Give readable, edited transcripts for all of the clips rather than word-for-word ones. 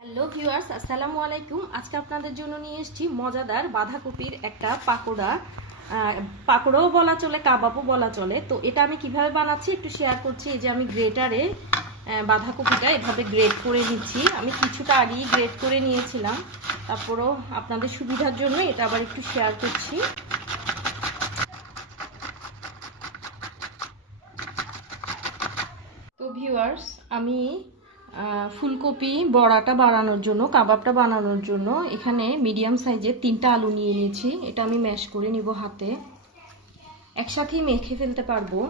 Hello viewers, আসসালামু আলাইকুম। আজকে আপনাদের জন্য নিয়ে এসেছি মজাদার বাঁধাকপির একটা পাকোড়া। পাকোড়াও বলা চলে, কাবাবও বলা চলে। তো এটা আমি কিভাবে বানাচ্ছি একটু শেয়ার করছি। এই যে আমি গ্রেটারে বাঁধাকপিটা এভাবে গ্রেট করে নিচ্ছি। আমি কিছুটা আগেই গ্রেট করে নিয়েছিলাম, তারপরও আপনাদের সুবিধার জন্য এটা আবার একটু শেয়ার করছি। তো ভিউয়ার্স, আমি ফুলকপি বড়াটা বানানোর জন্য, কাবাবটা বানানোর জন্য এখানে মিডিয়াম সাইজের 3টা আলু নিয়ে নিয়েছি। এটা আমি ম্যাশ করে নিব হাতে, একসাথেই মেখে ফেলতে পারবো।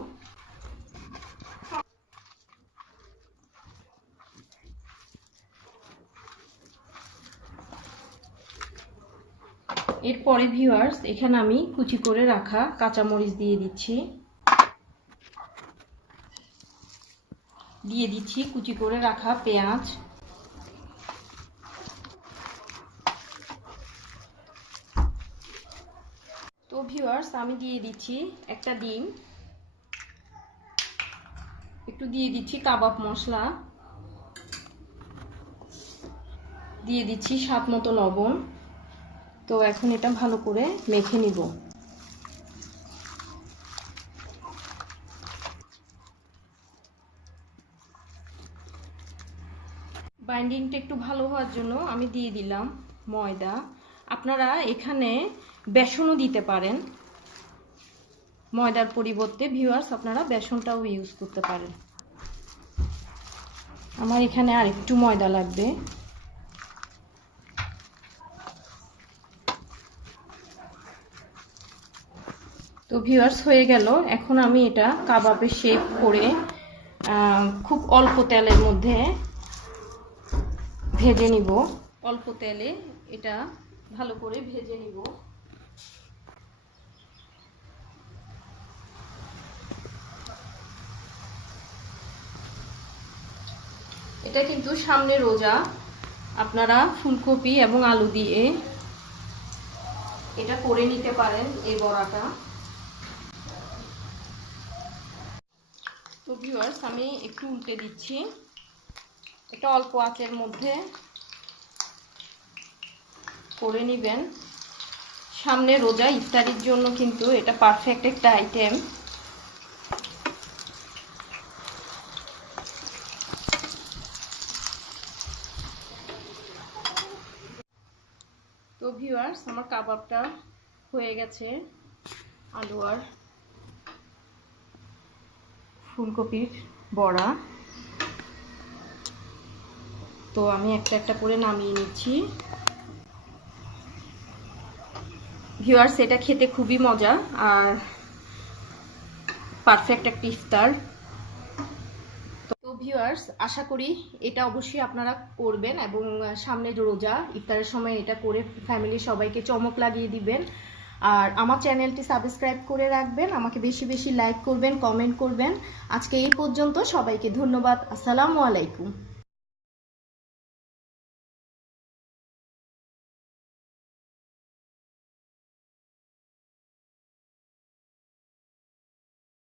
এরপরে ভিউয়ার্স, এখানে আমি কুচি করে রাখা কাঁচামরিচ দিয়ে দিচ্ছি, কুচি করে রাখা পেঁয়াজ, তো ভিউয়ার্স আমি দিয়ে দিচ্ছি একটা ডিম, একটু দিয়ে দিচ্ছি কাবাব মশলা, দিয়ে দিচ্ছি স্বাদ মতো লবণ। তো এখন এটা ভালো করে মেখে নিব। বাইন্ডিংটা একটু ভালো হওয়ার জন্য আমি দিয়ে দিলাম ময়দা। আপনারা এখানে বেসনও দিতে পারেন, ময়দার পরিবর্তে ভিউয়ার্স আপনারা বেসনটাও ইউজ করতে পারেন। আমার এখানে আর একটু ময়দা লাগবে। তো ভিউয়ার্স হয়ে গেল। এখন আমি এটা কাবাবের শেপ করে খুব অল্প তেলের মধ্যে ভেজে নিব। অল্প তেলে এটা ভালো করে ভেজে নিব। এটা কিন্তু সামনে রোজা, আপনারা ফুলকপি এবং আলু দিয়ে এটা করে নিতে পারেন এই বড়াটা। তো ভিউয়ার্স আমি একটু উল্টে দিচ্ছি। এটা অল্প আঁচের মধ্যে করে নেবেন। সামনে রোজা, ইফতারির জন্য কিন্তু এটা পারফেক্ট একটা আইটেম। তো ভিউয়ার্স আমার কাবাবটা হয়ে গেছে, আলু আর ফুলকপির বড়া। তো আমি একটা একটা করে নামিয়ে নিচ্ছি। ভিউয়ার্স এটা খেতে খুবই মজা আর পারফেক্ট একটা ইফতার। তো ভিউয়ার্স আশা করি এটা অবশ্যই আপনারা করবেন এবং সামনে রোজা, ইফতারের সময় এটা করে ফ্যামিলির সবাইকে চমক লাগিয়ে দিবেন। আর আমার চ্যানেলটি সাবস্ক্রাইব করে রাখবেন, আমাকে বেশি বেশি লাইক করবেন, কমেন্ট করবেন। আজকে এই পর্যন্ত, সবাইকে ধন্যবাদ। আসসালামু আলাইকুম।